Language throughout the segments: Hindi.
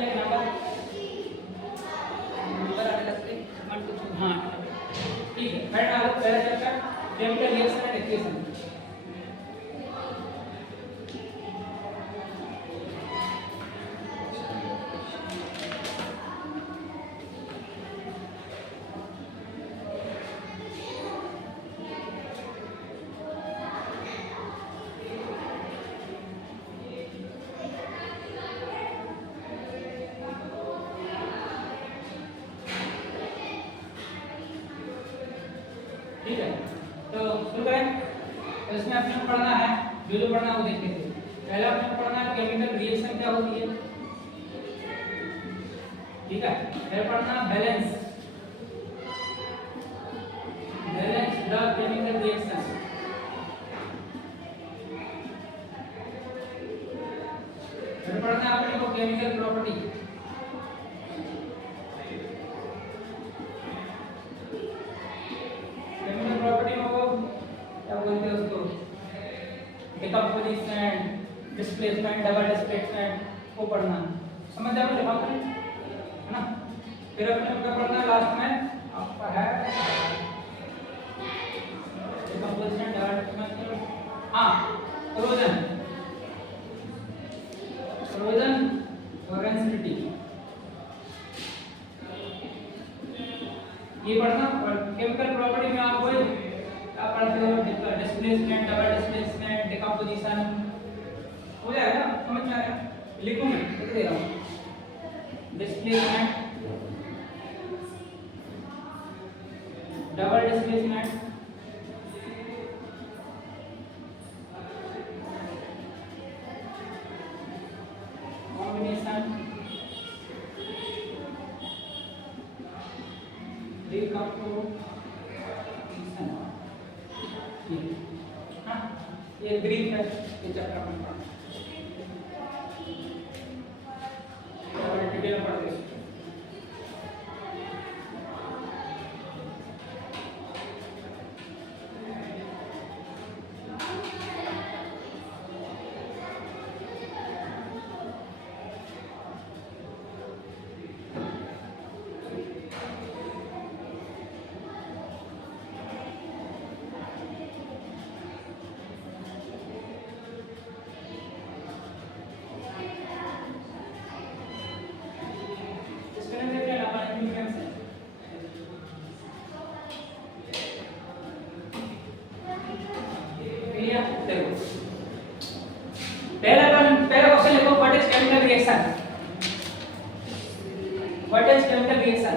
पहले नंबर आने लगते 1 2 3 हाँ ठीक है। फ्रेंड आज पहला chapter chemical reaction and equation. ठीक है तो शुरू करें। तो इसमें अपने को पढ़ना है जो पढ़ना है वो देखते थे। पहला अपने को पढ़ना है केमिकल रिएक्शन क्या होती है। ठीक है फिर पढ़ना बैलेंस द केमिकल रिएक्शन। फिर पढ़ना है अपने को chemical property. Decomposition, displacement, double displacement को पढ़ना समझ जाओ लिखा है ना। फिर अपने क्या पढ़ना लास्ट में आपका है डिकम्पोजिशन, डबल डिस्प्लेसमेंट हाँ कोरोजन और रेंसिडिटी ये पढ़ना। और केमिकल प्रॉपर्टी में आप कोई क्या पढ़ते हो डिस्प्लेसमेंट, डबल डिस्प्लेसमेंट, डिकम्पोजिशन हो जाएगा समझ में आएगा। लिखूं मैं लिख दे रहा हूं displacement, double displacement, combination, decomposition हाँ ये ब्रीफ है ये चैप्टर में डिटेल में पढ़ लेंगे। पहला क्वेश्चन लिखो what is chemical reaction. What is chemical reaction.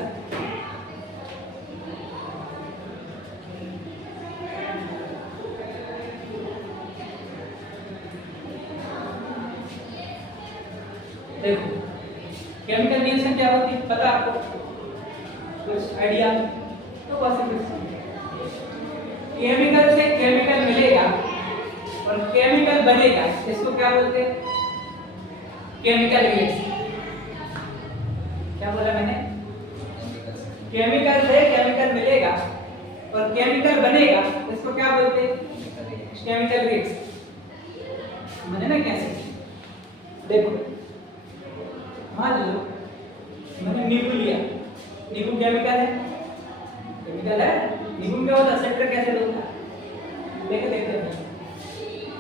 देखो केमिकल रिएक्शन क्या होती है पता आपको कुछ आइडिया तो बस केमिकल से केमिकल मिलेगा और केमिकल बनेगा इसको क्या बोलते हैं केमिकल रिएक्शन। क्या बोला मैंने केमिकल से केमिकल मिलेगा और केमिकल बनेगा इसको क्या बोलते हैं केमिकल रिएक्शन। समझे ना कैसे। देखो मान लो मैंने नींबू लिया। नींबू केमिकल है नींबू क्या होता है सेंटर कैसे होता है देखो देखते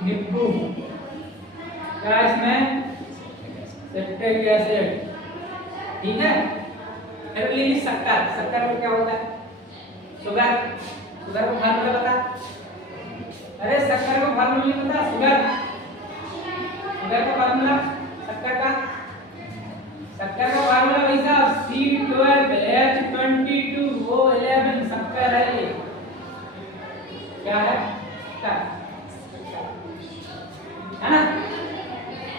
नींबू क्या इसमें सिट्रिक एसिड ठीक है। फिर लीजिए शक्कर में क्या होता है शुगर को फार्मूला बता। अरे शक्कर को फार्मूला नहीं पता शुगर का फार्मूला शक्कर का फार्मूला वैसा C12H22O11 शक्कर है ये क्या है ना।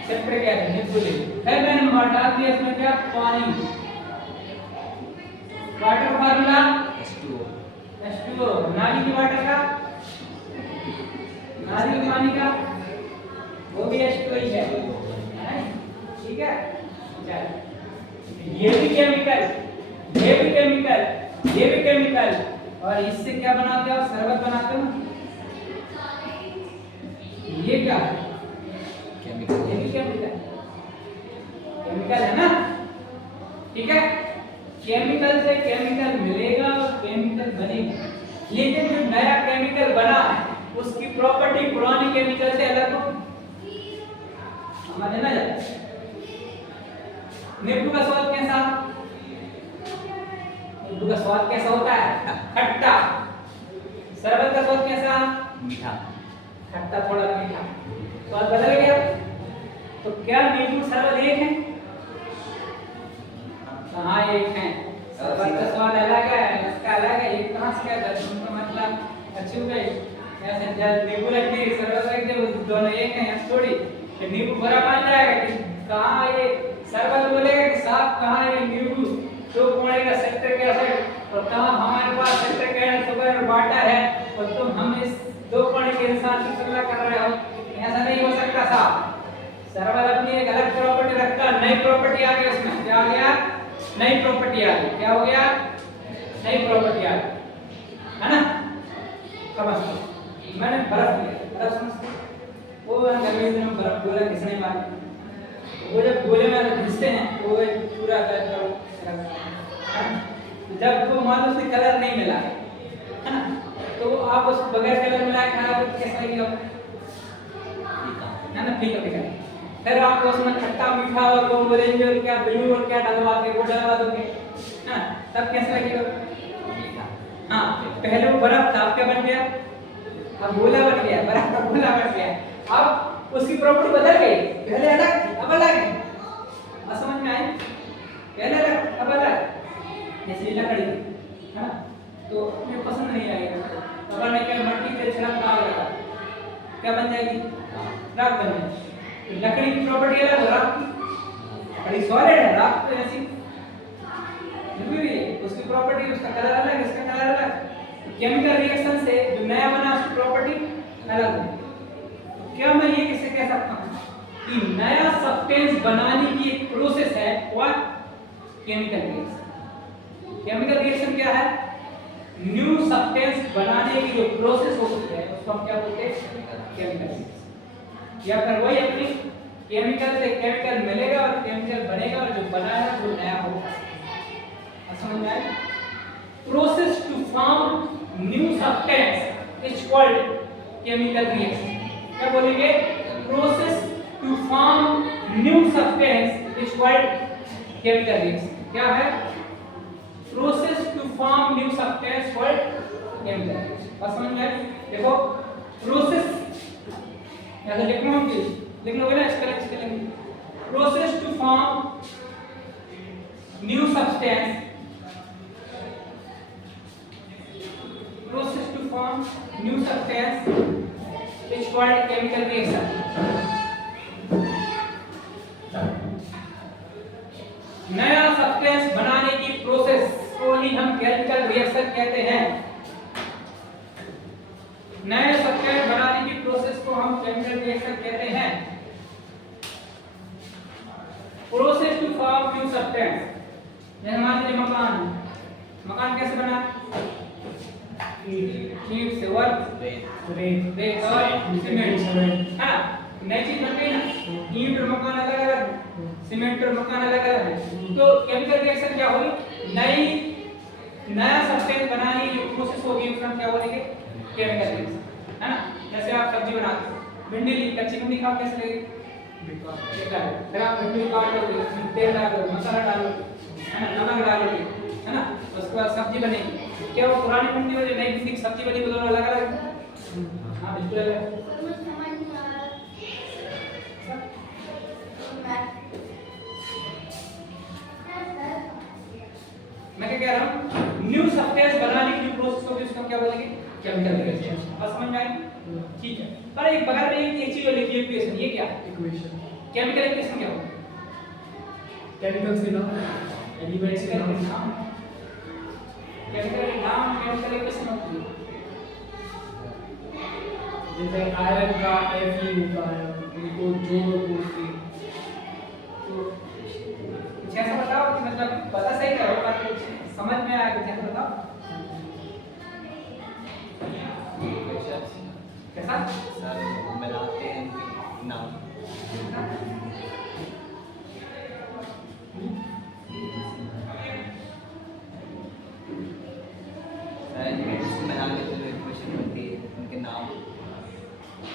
सेंटर क्या है नींबू ले फिर मैंने डाल दिया इसमें क्या पानी। वाटर का फार्मूला H2O नाली की वाटर का नाली के पानी का वो भी H2O ही है ठीक है। चल ये भी केमिकल और इससे क्या बनाते हो शरबत बनाते हो ये क्या है केमिकल है ना। ठीक है, केमिकल से केमिकल मिलेगा और केमिकल बनेगा, लेकिन जो नया केमिकल बना है उसकी प्रॉपर्टी पुराने केमिकल से अलग हो, समझ ना जाए। नींबू का स्वाद कैसा, नींबू का स्वाद कैसा होता है, खट्टा। शरबत का स्वाद कैसा, मीठा, खट्टा थोड़ा मीठा, स्वाद बदल गया। तो क्या नींबू शरबत एक है, कहाँ एक है, शरबत का स्वाद अलग है, इसका अलग है, ये कहाँ से क्या था, तुमको मतलब अच्छी हो गई ऐसे। जब नींबू रख दी शरबत रख दी, दोनों एक हैं थोड़ी, नींबू बुरा मान जाएगा कि कहाँ ये शरबत बोलेगा कि साहब कहाँ ये नींबू, तो पड़ेगा सेक्टर एसिड, और कहाँ हमारे पास सेक्टर एसिड सुगर वाटर है, और तुम हम इस 2 पानी के इंसान की तुलना कर रहे हो, ऐसा नहीं हो सकता साहब। शरबत अपनी एक अलग प्रॉपर्टी रखता है, नई प्रॉपर्टी आ गई उसमें, क्या आ गया, नई प्रॉपर्टी आ गई, क्या हो गया, नई प्रॉपर्टी आ गई, है ना। समझ मैंने बर्फ लिया, बर्फ समझ वो गर्मी में बर्फ बोला किसने बात, वो जब गोले में घिसते हैं वो पूरा कर करो, जब वो मान लो उसमें कलर नहीं मिला है ना, तो आप उस बगैर कलर मिलाए खाना तो कैसा लगेगा, है ना, फीका फीका। फिर आप उसमें खट्टा मीठा और वो ऑरेंज और क्या ब्लू और क्या डलवा के वो डलवा दोगे, है ना, तब कैसा लगेगा। हाँ, पहले वो बर्फ था, अब क्या बन गया, अब गोला बन गया, बर्फ का गोला बन गया। अब उसकी प्रॉपर्टी बदल गई, पहले अलग थी अब अलग है, समझ में आई, पहले अलग अब अलग, जैसे लकड़ी है ना, तो मुझे पसंद नहीं आएगा, अपन ने क्या मट्टी से छिड़क डाल लगा, क्या बन जाएगी, राख बन जाएगी। तो लकड़ी की प्रॉपर्टी अलग है, राख की बड़ी सॉलिड है, राख तो ऐसी भी है, उसकी प्रॉपर्टी, उसका कलर अलग, इसका कलर अलग। केमिकल रिएक्शन से जो नया बना उसकी प्रॉपर्टी अलग है। तो क्या मैं ये किससे कह सकता हूँ कि नया सब्सटेंस बनाने की एक प्रोसेस है, what, chemical reaction. Chemical reaction क्या है, न्यू सब्सटेंस बनाने की जो प्रोसेस होती है उसको हम क्या बोलते हैं, केमिकल रिएक्शन। या फिर वही अपनी केमिकल से केमिकल मिलेगा और केमिकल बनेगा और जो बना है वो नया होगा, समझ में आया। Process to form new substance is called chemical reaction. क्या बोलेंगे, process to form new substance is called chemical reaction. क्या है, process to form new substance called chemical reaction. बस समझ में आया। देखो प्रोसेस अगर लिख लोगे ना, इसका लिखेंगे process to form new substance, process to form new substance is called chemical reaction. नया सब्सटेंस बनाने की प्रोसेस को ही हम केमिकल रिएक्शन कहते हैं। नए सब्सटेंस बनाने की प्रोसेस को हम केमिकल रिएक्शन कहते हैं। Process to form new substance, जैसे मान लीजिए मकान, मकान कैसे बना, ईंट से और रेत और सीमेंट, हाँ, नई चीज बन गई ना, ईंट और मकान अलग अलग है, सीमेंट और मकान अलग अलग है। तो केमिकल रिएक्शन क्या होगी, नया सब्सटेंस बनाने की जो प्रोसेस होगी उसको हम क्या बोलेंगे, केमिकल रिएक्शन, है ना। जैसे आप सब्जी बनाते हो, भिंडी ली, कच्ची भिंडी खाओ कैसे लगेगी, बेकार है। फिर आप भिंडी काटोगे, तेल डालोगे, मसाला डालोगे, है ना, नमक डालोगे, है ना, उसके बाद सब्जी बनेगी। क्या वो पुरानी भिंडी और नई भिंडी की सब्जी बनी, दोनों अलग अलग है? हाँ बिल्कुल अलग। मैं क्या कह रहा हूँ, न्यू सब्सटेंस बनाने की प्रोसेस होगी उसको क्या बोलेंगे, केमिकल रिएक्शन। बस समझ में आई, ठीक है। पर एक बगैर में एक चीज लिखिए, इक्वेशन, ये क्या इक्वेशन, केमिकल इक्वेशन क्या होगा, केमिकल्स के नाम, एलिमेंट्स के नाम, केमिकल नाम, केमिकल इक्वेशन होती है। जैसे आयरन का Fe होता है, उनको जोड़ बोलते हैं। तो कुछ ऐसा बताओ कि मतलब पता सही करो पर कुछ समझ में आया, कुछ ऐसा बताओ। कैसा सर मिलाते हैं नाम,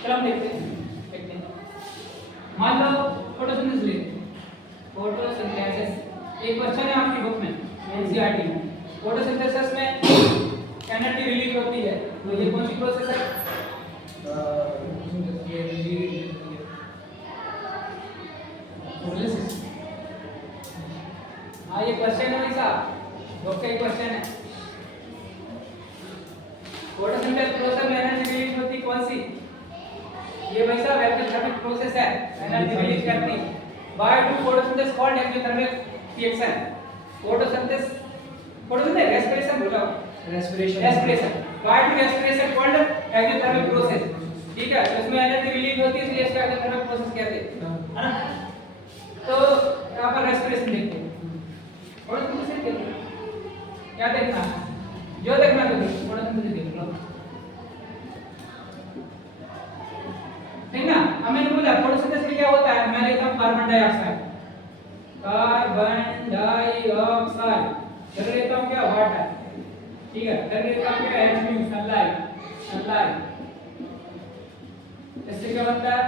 चलो हम देखते हैं। मान लो फोटोसिंथेसिस ले, फोटोसिंथेसिस एक क्वेश्चन है आपकी बुक में एनसीईआरटी में। फोटोसिंथेसिस में एनर्जी रिलीज होती है, तो ये कौन सी प्रोसेस है? फोटोलिसिस। हाँ ये क्वेश्चन है भाई साहब, बुक का क्वेश्चन है। फोटोसिंथेसिस प्रोसेस में एनर्जी रिलीज होती कौन सी? ये भाई साहब एक्सोथर्मिक प्रोसेस है, एनर्जी रिलीज करती। Why do photosynthesis called exothermic reaction? Photosynthesis respiration बोला, respiration. Why do respiration called exothermic process? ठीक है, तो इसमें एनर्जी रिलीज होती है इसलिए इसका एक्सोथर्मिक प्रोसेस कहते हैं, है ना? तो यहां पर रेस्पिरेशन देखते हैं। फोटोसिंथेसिस क्या देखना है? जो देखना है फोटोसिंथेसिस देख लो, ठीक ना? अब मैंने बोला फोटोसिंथेसिस में क्या होता है, मैं लेता हूं कार्बन डाइऑक्साइड, फिर लेता हूं क्या, वाटर, ठीक है, फिर लेता हूं क्या, H2, सनलाइट। इससे क्या बनता है,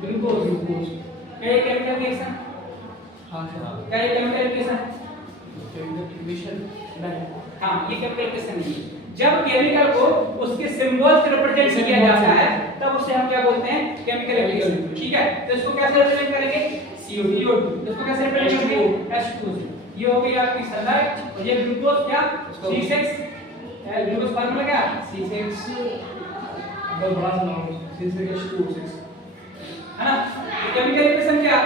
ग्लूकोज। क्या ये केमिकल रिएक्शन? हाँ क्या ये केमिकल रिएक्शन? नहीं। हाँ ये केमिकल रिएक्शन नहीं है। जब केमिकल को उसके सिंबल से रिप्रेजेंट किया जाता है तब उसे हम क्या बोलते हैं, केमिकल रिएक्शन। ठीक है, तो इसको कैसे रिप्रेजेंट करेंगे, CO2। इसको कैसे रिप्रेजेंट करेंगे, H2। ये हो गई आपकी सनलाइट, और ये ग्लूकोज क्या, C6, ग्लूकोज फार्मूला क्या, C6 C6H2O6, है ना? केमिकल रिएक्शन क्या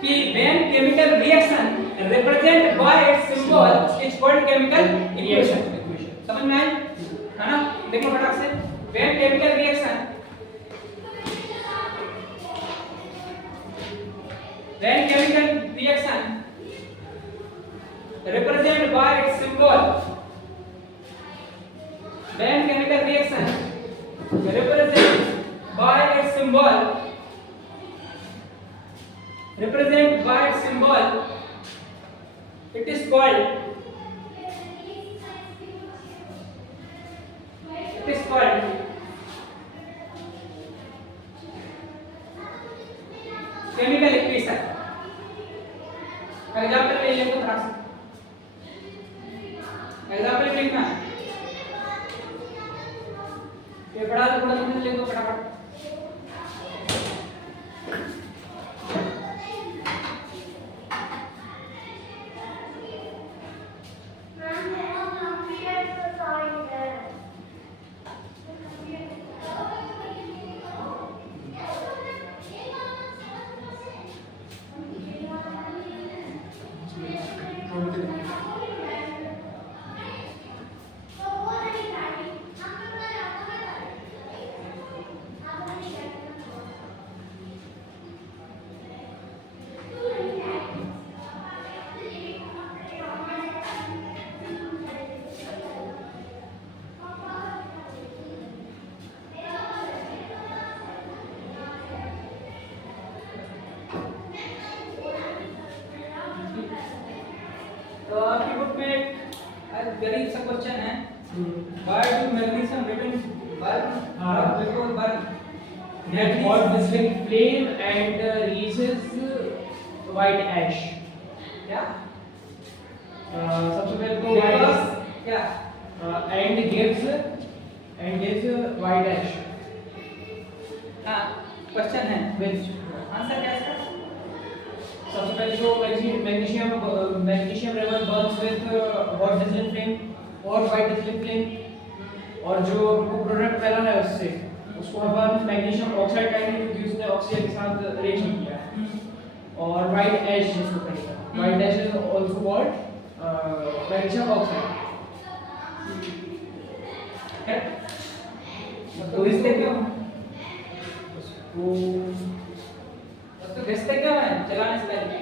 कि when chemical reaction represent by it's symbol is called chemical reaction. समझ में आई, है ना? देखो फटाक से, when chemical reaction represent by its symbol, when chemical reaction represent by its symbol, it is called chemical equation। Example ले लेंगे फटाक से, एग्जाम्पल लिखना है, ये बड़ा थोड़ा समझ लेंगे फटाफट। तो आपकी बुक में एक गरीब सा क्वेश्चन है, why do magnesium return burn before burn That hot whistling flame and releases white ash. क्या सबसे पहले तो Because क्या and gives white ash. हाँ क्वेश्चन है, Which आंसर क्या है इसका? सबसे पहले तो magnesium level burns with hot whistling flame और white whistling flame, और जो प्रोडक्ट पहला है उससे उसको अपन मैग्नीशियम ऑक्साइड कहेंगे क्योंकि उसने ऑक्सीजन के साथ रिएक्शन किया है। और व्हाइट ऐश जिसको कहेंगे, white ash is also called magnesium oxide. तो इससे क्यों उसको तो घिसते क्यों है चलाने से पहले?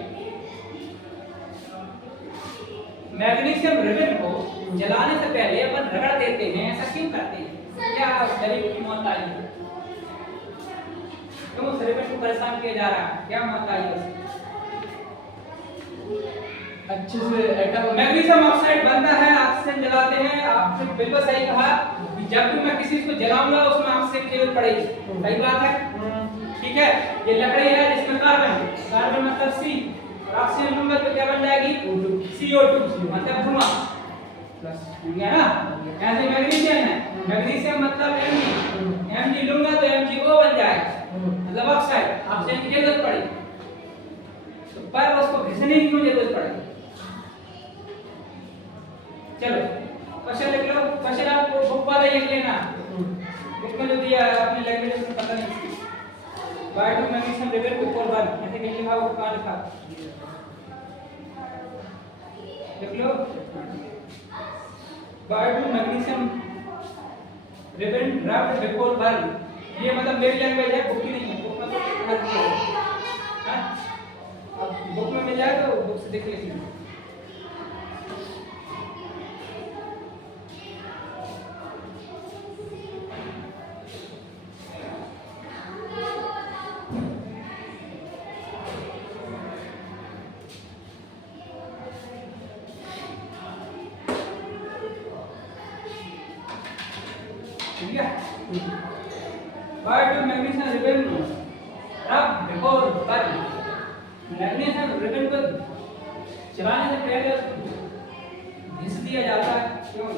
मैग्नीशियम रिबन को जलाने से पहले अपन रगड़ देते हैं, ऐसा क्यों करते हैं? क्या शरीर की मौत आई है? क्यों उस रिबन को परेशान किया जा रहा है? क्या मौत आई है उसकी? अच्छे से एटम मैग्नीशियम ऑक्साइड बनता है, ऑक्सीजन जलाते हैं, आपने बिल्कुल सही कहा कि जब भी मैं किसी को जलाऊंगा उसमें ऑक्सीजन की जरूरत पड़ेगी, सही बात है। ठीक है, ये लकड़ी है जिसमें कार्बन, कार्बन मतलब सी, और ऑक्सीजन लूंगा तो क्या बन जाएगी CO2 मतलब धुआं प्लस, ठीक है ना। ऐसे मैग्नीशियम है, मैग्नीशियम मतलब Mg, Mg लूंगा तो MgO बन जाएगा मतलब ऑक्साइड, ऑक्सीजन की जरूरत पड़ेगी तो पर उसको घिसने की क्यों जरूरत पड़ेगी। चलो क्वेश्चन लिख लो, क्वेश्चन आपको बुक वाला लिख लेना, बुक में जो दिया है अपने लैंग्वेज में पता नहीं, by two magnesium level before burn, ऐसे कहीं लिखा होगा, कहां लिखा लिख लो, by two magnesium level draft before burn, ये मतलब मेरी लैंग्वेज है, बुक की नहीं है, बुक में तो हां अब बुक में मिल जाए तो बुक से देख लीजिए। ठीक है, बाय टू मैग्नीशियम रिबन रब बिफोर बर्न, मैग्नीशियम रिबन को चलाने से पहले घिस दिया जाता है, क्यों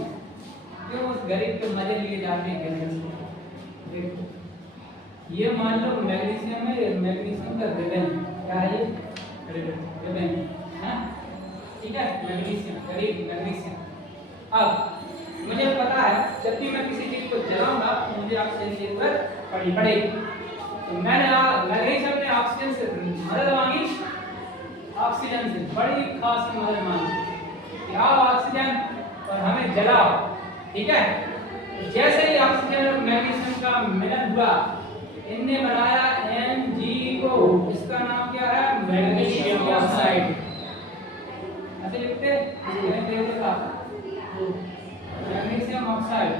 क्यों उस गरीब के मजे लिए जाते हैं गरीब। देखो ये मान लो मैग्नीशियम है, मैग्नीशियम का रिबन क्या है, ये रिबन है, ठीक है, मैग्नीशियम गरीब मैग्नीशियम। अब मुझे पता है जब भी मैं किसी चीज को जलाऊंगा तो मुझे ऑक्सीजन की जरूरत पड़ेगी, तो मैंने मैग्नीशियम ने ऑक्सीजन से मदद मांगी, ऑक्सीजन से बड़ी खास मदद मांगी कि आओ ऑक्सीजन और हमें जलाओ, ठीक है। तो जैसे ही ऑक्सीजन और मैग्नीशियम का मिलन हुआ, इनने बनाया MgO, इसका नाम क्या है, मैग्नीशियम ऑक्साइड, ऐसे लिखते हैं मैग्नीशियम ऑक्साइड।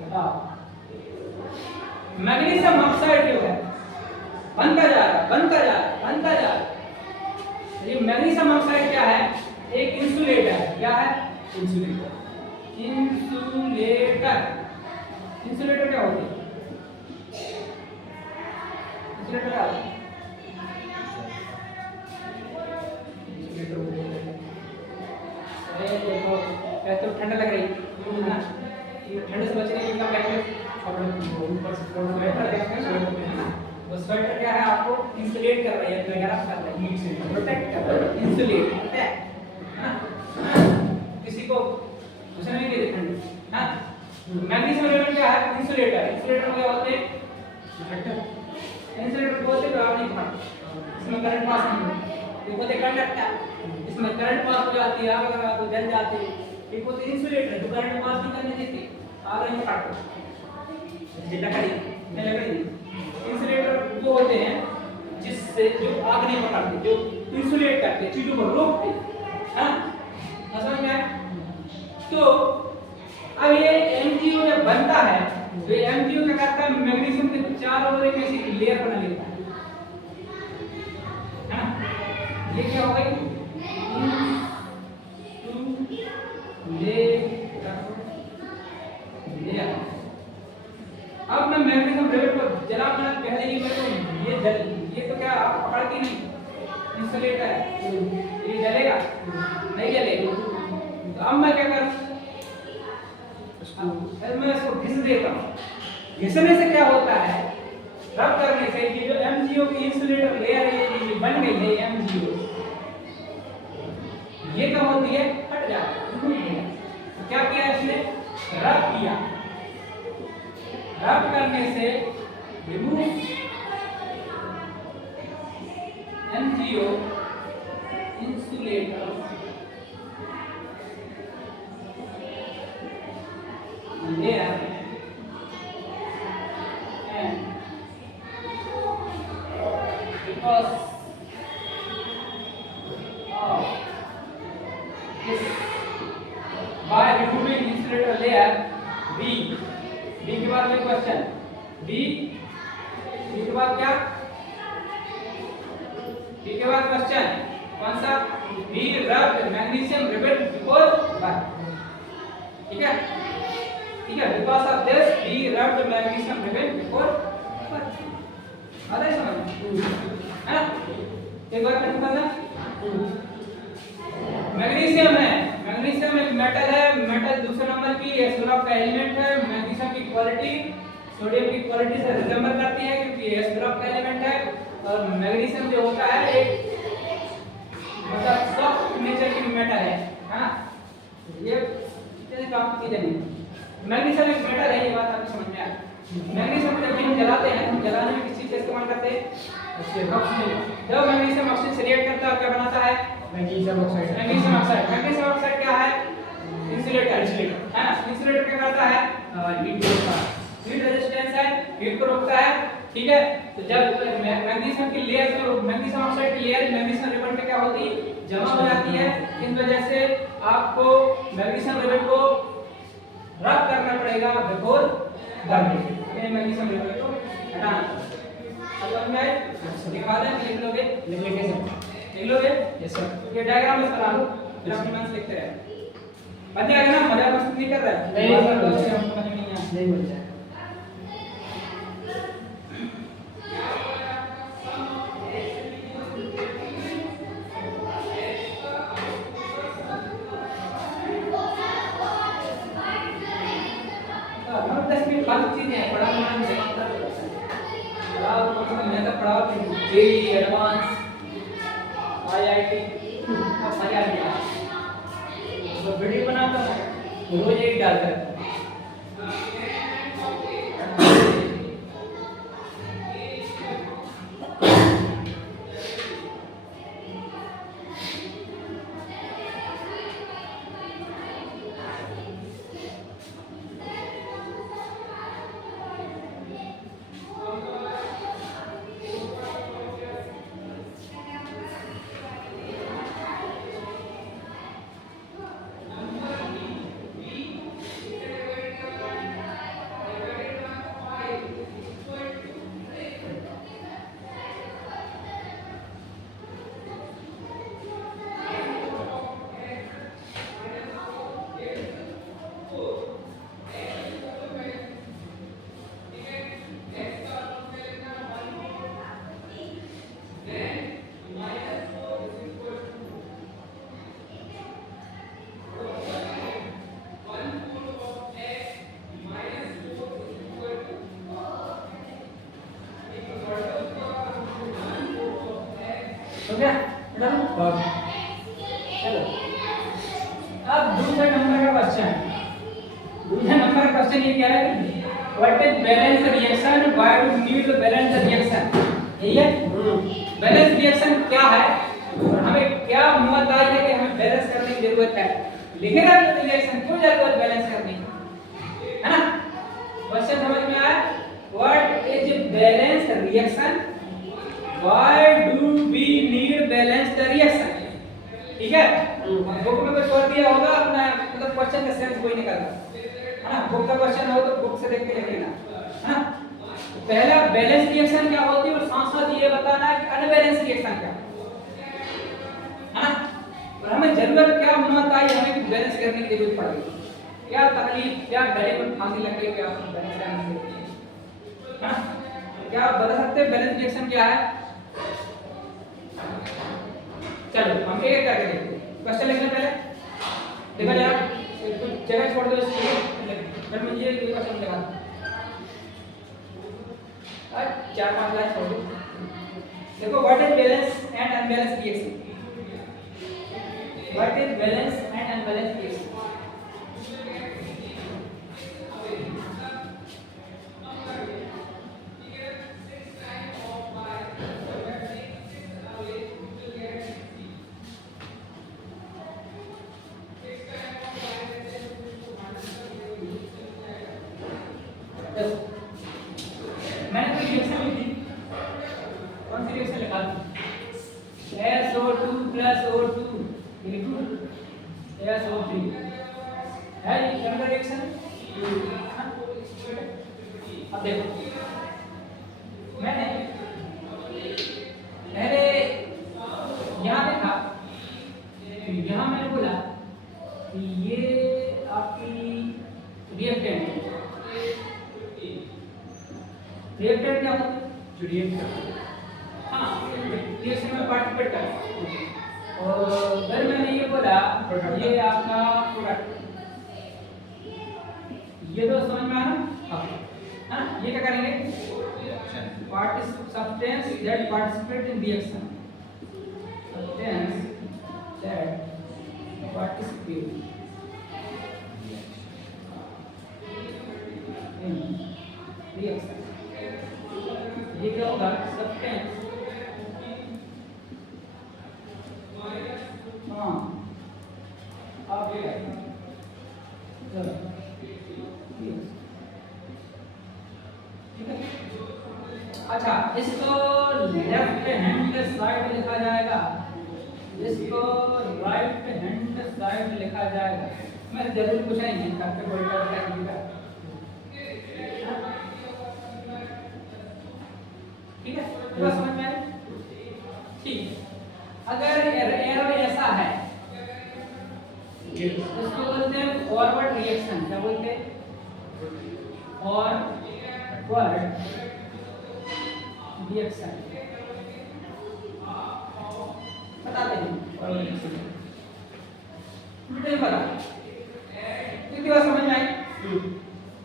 बताओ मैग्नीशियम ऑक्साइड जो है बनता जा रहा बनता जा बनता जा रहा। ये मैग्नीशियम ऑक्साइड क्या है, एक इंसुलेटर है, क्या है, इंसुलेटर। इंसुलेटर इंसुलेटर क्या होता है, इंसुलेटर क्या होता है, देखो तो ठंड लग रही है ना, ठंड से बचने के लिए क्या करेंगे, ऊपर से स्वेटर, वो स्वेटर क्या है आपको इंसुलेट कर रही है, वगैरह कर रही है, हीट से प्रोटेक्ट कर रही है, इंसुलेट है ना, किसी को घुसने नहीं देती ठंड ना। मैग्नीशियम एलिमेंट क्या है, इंसुलेटर। इंसुलेटर क्या होते हैं, इंसुलेटर बोलते हैं आप नहीं पढ़, इसमें करंट पास नहीं होता, ये बोलते कंडक्टर, इसमें करंट पास हो जाती है, आग लगा तो जल जाती है, ये बोलते इंसुलेटर जो करंट पास नहीं करने देते, आग नहीं काटते, ये लकड़ी इंसुलेटर वो होते हैं जिससे जो आग नहीं पकड़ते, जो इंसुलेट करते हैं, चीजों को रोकते हैं, समझ में आया। तो अब ये MgO जब बनता है तो MgO क्या करता है, मैग्नीशियम के चारों ओर एक ऐसी लेयर बना लेता है ना, ये क्या हो गई, अब मैं मैग्नीशियम रेवेट को जला बना पहले ही मैं तो ये तो क्या आप पकड़ती नहीं, इंसुलेटर है, ये जलेगा नहीं जलेगा, तो अब मैं क्या करूं, मैं इसको घिस देता हूं। घिसने से क्या होता है, रब करने से ये जो MgO की इंसुलेटर लेयर है ये बन गई है MgO, ये क्या होती है, हट जाती है। तो क्या किया इसने, रब किया, रब करने से remove MgO insulator layer and because of this by removing insulator layer B के बाद में क्वेश्चन B के बाद क्या, B के बाद क्वेश्चन कौन सा, B rubbed magnesium ribbon before, ठीक है। ठीक है, because of this we rubbed magnesium ribbon before working. आता है समझ है ना? एक बार कंफर्म करना। मैग्नीशियम है, मैग्नीशियम एक मेटल है, मेटल दूसरे नंबर की एस-ग्रुप का एलिमेंट है। मैग्नीशियम की क्वालिटी सोडियम की क्वालिटी से रिजेंबल करती है क्योंकि एस-ग्रुप का एलिमेंट है। और मैग्नीशियम जो होता है एक मतलब सॉफ्ट नेचर की मेटल है, हाँ ये इतने काम की नहीं। मैग्नीशियम एक मेटल है, ये बात आपको समझ में आ गई। मैग्नीशियम जब हम जलाते हैं, हम जलाने में किस चीज का इस्तेमाल करते हैं? ऑक्सीजन। जब मैग्नीशियम ऑक्सीजन से रिएक्ट करता है क्या बनाता है? Magnesium oxide. Magnesium oxide. Magnesium oxide क्या है? इंसुलेटर है ना? इंसुलेटर क्या करता है? हीट रोकता है, हीट रेजिस्टेंस है, हीट को रोकता है। ठीक है, तो जब मैग्नीशियम की लेयर में मैग्नीशियम ऑक्साइड की लेयर मैग्नीशियम रिबन पे क्या होती है? जमा हो जाती है। इन वजह से आपको मैग्नीशियम रिबन को रब करना पड़ेगा बिफोर बर्निंग। ये मैग्नीशियम रिबन को हटाना। समझ में आए? दिखा दें, लिख लोगे? लिख लेंगे सर। लिख लोगे? Yes sir. ये डायग्राम में बना लो, फिर अपने मन से लिखते रहे। पता है ना, मजा मस्ती नहीं कर रहा है? नहीं सर, हमको समझ में नहीं आया। नहीं बोलता है। हम 10 मिनट फालतू चीजें हैं, पढ़ा मैं तो पढ़ाओ जेई एडवांस आईआईटी अब मजा नहीं आता। तो वीडियो बनाता हूँ रोज एक डालता रहता हूँ। हो गया? चलो अब दूसरे नंबर का क्वेश्चन। दूसरे नंबर का क्वेश्चन ये क्या है? What is balance reaction? Why do need balance reaction? यही है बैलेंस रिएक्शन क्या है और हमें क्या हिम्मत आई है कि हमें बैलेंस करने की जरूरत है? लिखेगा रिएक्शन क्यों जरूरत बैलेंस करने की, है ना? क्वेश्चन समझ में आया? What is balance reaction? Why do we need balanced reaction? ठीक है, बुक में कुछ और दिया होगा अपना, मतलब क्वेश्चन का सेंस कोई नहीं कर रहा है ना? बुक का क्वेश्चन हो तो बुक से देख के लिखना, है ना? तो पहला बैलेंस रिएक्शन क्या होती है और साथ साथ ये बताना है कि अनबैलेंस रिएक्शन क्या है ना? और हमें जरूरत क्या हिम्मत आई हमें कि बैलेंस करने की जरूरत पड़ेगी? क्या तकलीफ, क्या गले में फांसी लग गई, क्या बैलेंस करने की जरूरत है ना? क्या आप बता सकते हैं बैलेंस रिएक्शन क्या है? चलो हम एक एक करके देखते हैं। क्वेश्चन लिखने पहले देखो जरा, कुछ जगह छोड़ दो इसके लिए। फिर मैं ये क्वेश्चन लिखा आज 4-5 लाइन छोड़ दो। देखो what is balance and unbalance reaction? What is balance and unbalance reaction? मैंने तो रिएक्शन लिखी, कौन सी रिएक्शन लिखा थी? SO2 + O2 लिखूं SO3 है ये केमिकल रिएक्शन। अब देखो मैंने पहले यहाँ देखा, यहाँ मैंने बोला कि ये आपकी रिएक्टेंट रिएक्टेंट क्या होता है? जो रिएक्ट करता है। हाँ, रिएक्शन में पार्टिसिपेट करता है। और अगर मैंने ये बोला ये आपका प्रोडक्ट, ये तो समझ में आया ना? हाँ, ये क्या करेंगे? Substance that participate in reaction. Substance that participate in reaction. ये क्या होगा? Substance. हाँ, आप ये चलो ठीक है। अच्छा, इसको लेफ्ट हैंड साइड लिखा जाएगा, इसको राइट हैंड साइड लिखा जाएगा। मैं जरूर पूछा ही नहीं करके कोई कर ठीक है, पूरा समझ में आया? ठीक। अगर एरो ऐसा है, इसको बोलते हैं फॉरवर्ड रिएक्शन। क्या बोलते हैं? फॉरवर्ड रिएक्शन बताते हैं। फॉरवर्ड रिएक्शन मुझे पता कितनी बार समझ में आई?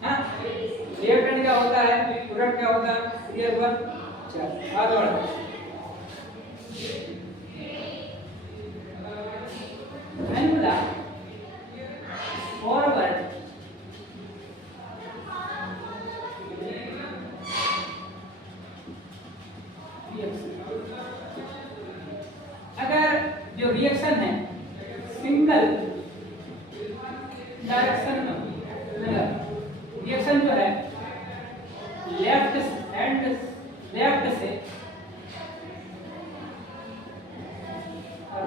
हाँ, रिएक्टेंट क्या होता है, प्रोडक्ट क्या होता है, क्लियर हुआ? चल आगे बढ़ो। मैंने बोला फॉरवर्ड अगर जो रिएक्शन है सिंगल डायरेक्शन में, रिएक्शन जो है लेफ्ट से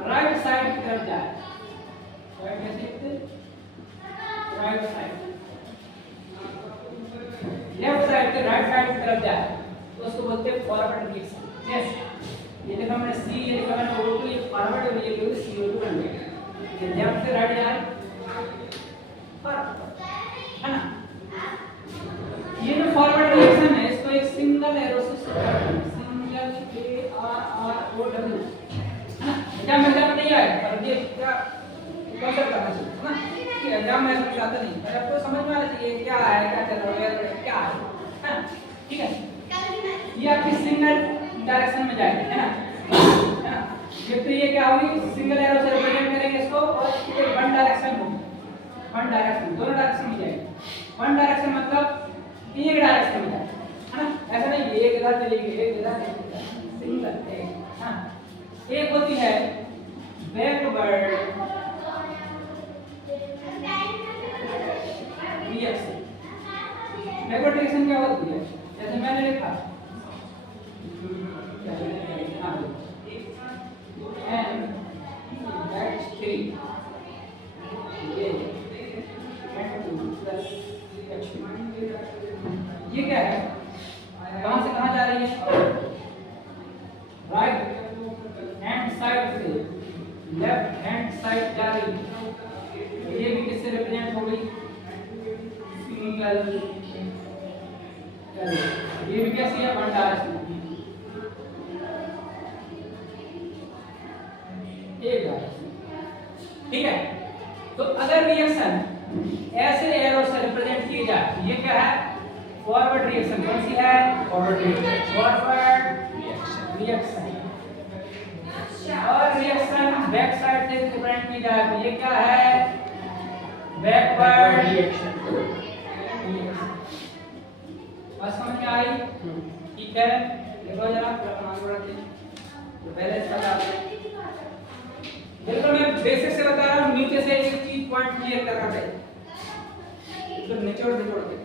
राइट साइड की तरफ जाए, राइट साइड लेफ्ट साइड से राइट साइड की तरफ जाए तो उसको बोलते हैं फॉरवर्ड रिएक्शन। यस, ये लिखा मैंने सी, ये लिखा मैंने O2, ये फॉरवर्ड और ये CO2 बन गया। ये लेफ्ट से राइट जाए है ना? ये जो फॉरवर्ड रिएक्शन है इसको एक सिंगल एरो से शुरू करते हैं, सिंगल ARROW है ना? एग्जाम में नहीं आएगा पर ये क्या कॉन्सेप्ट करना चाहिए है ना? कि एग्जाम में ऐसा आता नहीं, पर आपको समझ में आना चाहिए क्या है, क्या चल रहा है, क्या है ना? ठीक है, ये आपकी सिंगल डायरेक्शन में जाएगी है ना? ये तो ये क्या होगी, सिंगल एरो से रिप्रेजेंट करेंगे इसको और ये वन डायरेक्शन होगी, वन डायरेक्शन, दोनों डायरेक्शन में जाएगी। वन डायरेक्शन मतलब एक डायरेक्शन में जाएगी है ना? ऐसा नहीं एक इधर चलेगी, एक इधर, सिंगल एक। हाँ, एक होती है बैकवर्ड रिएक्शन। बैकवर्ड रिएक्शन क्या होती है? जैसे मैंने लिखा ये क्या है, कहां से कहां जा रही है? राइट हैंड साइड से लेफ्ट हैंड साइड जा रही है। ये भी किससे रिप्रेजेंट हो गई? सिंगल। ये भी कैसी है? One direction. ठीक है, तो अगर रिएक्शन ऐसे एरो से रिप्रेजेंट किए जाए, ये क्या है? Forward reaction. कौन सी है? Forward reaction. और रिएक्शन बैक साइड से रिप्रेजेंट की जाए तो ये क्या है? Backward reaction. बस समझ में आई? ठीक है, देखो जरा प्रमाण बढ़ाते हैं तो पहले इसका बिल्कुल मैं बेसिक से बता रहा हूँ, नीचे से एक चीज पॉइंट क्लियर करना चाहिए, तो निचोड़ निचोड़ के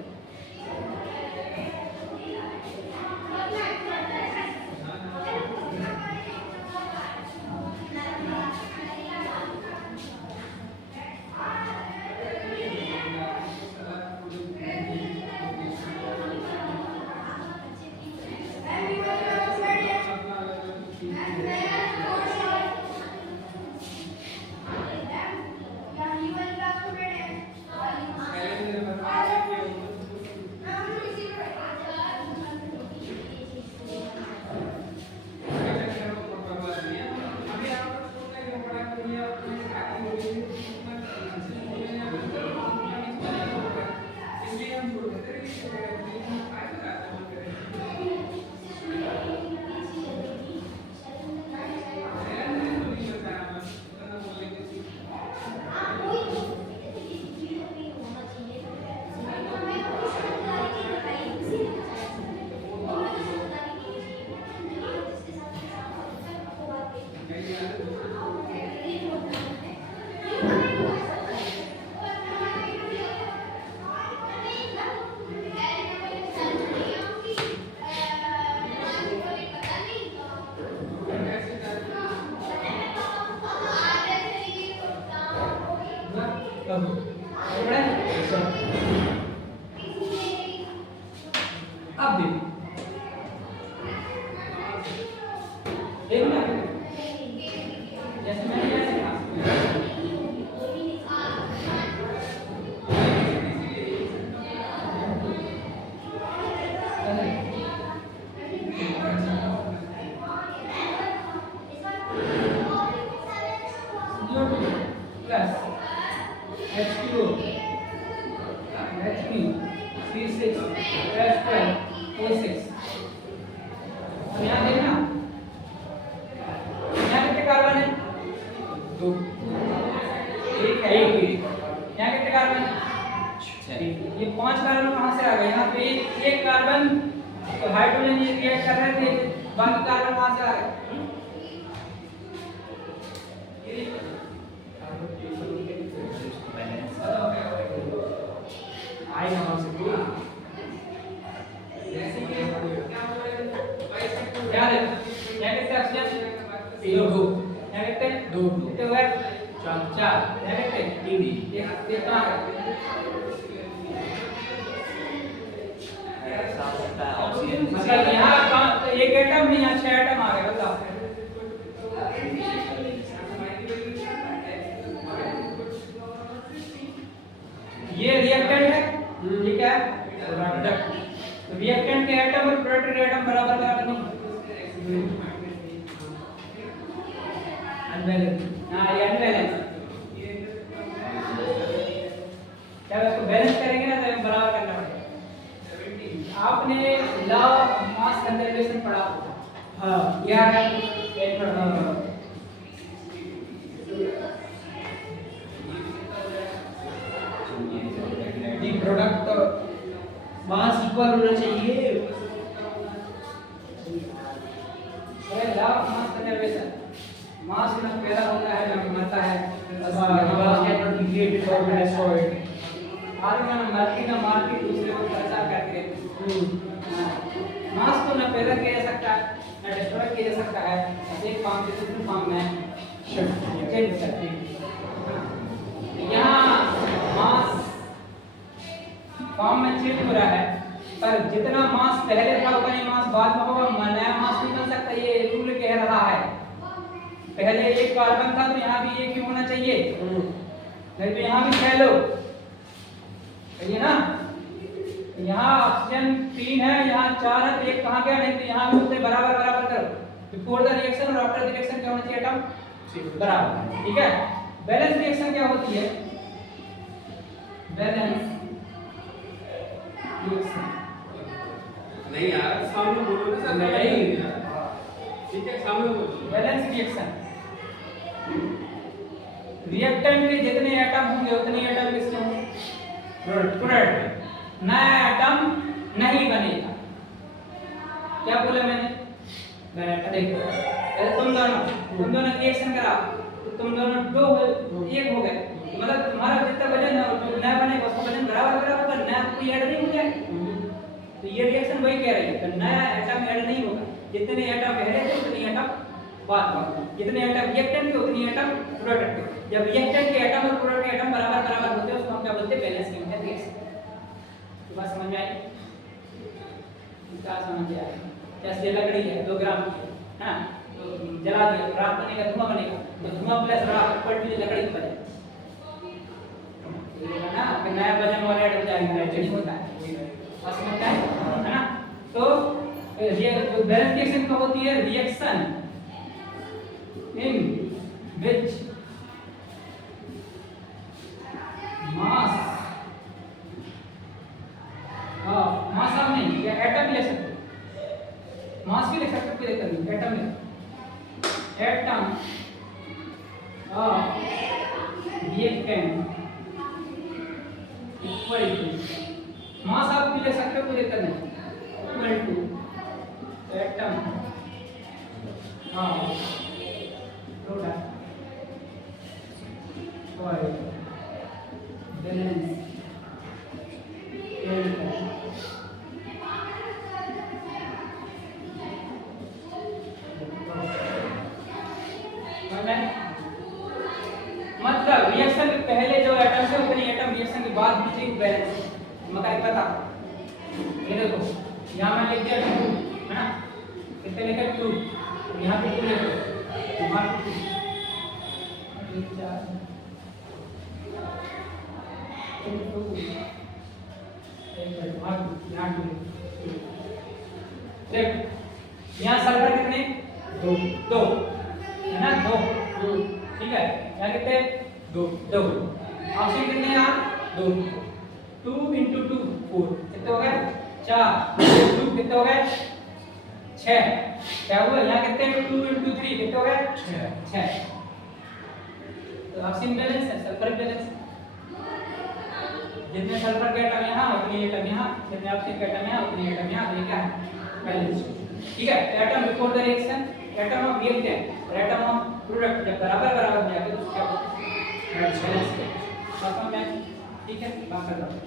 अब देखो ना, जैसे मैंने कैसे कहा plus H2O H3 C6 H12 O6। अब यहाँ देखना, यहाँ कितने कार्बन है? दो, एक है, यहाँ कितने कार्बन? ये 5 कार्बन कहाँ से आ गए? यहाँ पे एक कार्बन तो हाइड्रोजन ये रिएक्ट कर रहे थे, बाकी कार्बन कहाँ से आ गए? आई कहाँ से दो? क्या है? यहाँ कितने ऑक्सीजन? दो, यहाँ कितने? दो, कितने हुए? चार, 4। यहाँ कितने? तीन, ये कहाँ है? ऐसा होता है ऑक्सीजन मतलब यहाँ तो एक एटम नहीं, यहाँ 6 एटम आ गए, बताओ। ये रिएक्टेंट है, ये क्या है? प्रोडक्ट। तो रिएक्टेंट के एटम और प्रोडक्ट के एटम बराबर बराबर नहीं, अनबैलेंस। हाँ, ये अनबैलेंस। क्या इसको बैलेंस करेंगे ना तो बराबर करना पड़ेगा। आपने लॉ ऑफ मास कंजर्वेशन पढ़ा होगा। हाँ, क्या है? ये प्रोडक्ट मास इक्वल होना चाहिए। लॉ ऑफ मास कंजर्वेशन, मास ना पैदा होता है ना मरता है। मास कैन नॉट बी क्रिएटेड और डिस्ट्रॉयड। और ना मरती ना मारती, दूसरे को परेशान करती रहती है। मास को ना पैदा किया जा सकता है ना डिस्ट्रॉय किया जा सकता है, एक फॉर्म से दूसरे फॉर्म में चेंज करती है। यहाँ मास फॉर्म में चेंज हो रहा है, पर जितना मास पहले था उतना ही मास बाद में होगा, नया मास नहीं बन सकता। ये रूल कह रहा है पहले एक कार्बन था तो यहाँ भी एक ही होना चाहिए, नहीं तो यहाँ भी 6 लोग है ना। यहाँ ऑक्सीजन 3 है, यहाँ 4 है, तो एक कहाँ गया? नहीं तो यहाँ भी उससे बराबर बराबर करो। बिफोर द रिएक्शन और आफ्टर द रिएक्शन क्या होना चाहिए? एटम बराबर, ठीक है। बैलेंस रिएक्शन क्या होती है? बैलेंस रिएक्शन नहीं यार, सामने बोलो ना सर। नहीं। ठीक है, सामने बोलो। बैलेंस रिएक्शन, रिएक्टेंट के जितने एटम होंगे उतने एटम किसके होंगे? प्रोडक्ट। नया एटम नहीं बनेगा। क्या बोला मैंने? देखो, तुम दोनों रिएक्शन करा तो तुम दोनों 2 1 हो गए, मतलब तुम्हारा जितना वजन है जो नया बनेगा उसका वजन बराबर बराबर होगा, नया कोई ऐड नहीं हो जाएगा। तो ये रिएक्शन वही कह रही है, तो नया एटम ऐड नहीं होगा। जितने एटम पहले थे उतने एटम बाद में, जितने एटम रिएक्टेंट के उतने एटम प्रोडक्ट के। जब रिएक्टेंट के एटम और प्रोडक्ट के एटम बराबर बराबर होते हैं उसको हम क्या बोलते हैं? Balance chemical reaction. तो बात समझ में आई? क्या समझ में आया? जैसे लकड़ी है 2 ग्राम की, हाँ, तो जला दिया राख बनेगा, धुआं बनेगा, तो धुआं प्लस राख पलटी लकड़ी बन जाएगा ना, फिर नया वजन और ऐड हो जाएगा, नहीं होता है। बात समझ में है ना? तो ये बैलेंस रिएक्शन क्या होती है? रिएक्शन इन विच मास मास आप नहीं, या एटम ले सकते हो, मास भी ले सकते हो, कोई दिक्कत नहीं, एटम ले, atom of reactant equal to, mass आप भी ले सकते हो, कोई दिक्कत नहीं, equal to atom of product और बैलेंस मतलब रिएक्शन के पहले जो एटम्स है बाद भी ठीक बैलेंस मगर पता ये देखो यहाँ मैं लिख दिया 2 है ना, कितने लिखे 2, यहाँ पे 2 लिखो, यहाँ पे 2, 1 4 यहाँ सल्फर कितने 2 है ना 2 ठीक है, यहाँ कितने 2 ऑक्सीजन कितने यहाँ 2 into 2 4 कितने हो गए 4 2 कितने हो गए 6 क्या हुआ, यहाँ कितने 2 into 3 कितने हो गए 6 तो ऑक्सीजन बैलेंस है, सल्फर बैलेंस। जितने सल्फर के एटम यहाँ उतने एटम यहाँ, जितने ऑक्सीजन के एटम यहाँ उतने एटम यहाँ, तो ये क्या है बैलेंस। ठीक है, atom before the reaction, atom of reactant और एटम ऑफ प्रोडक्ट जब बराबर हो जाएगा तो क्या होगा बैलेंस। ठीक है, बात कर रहा हूँ।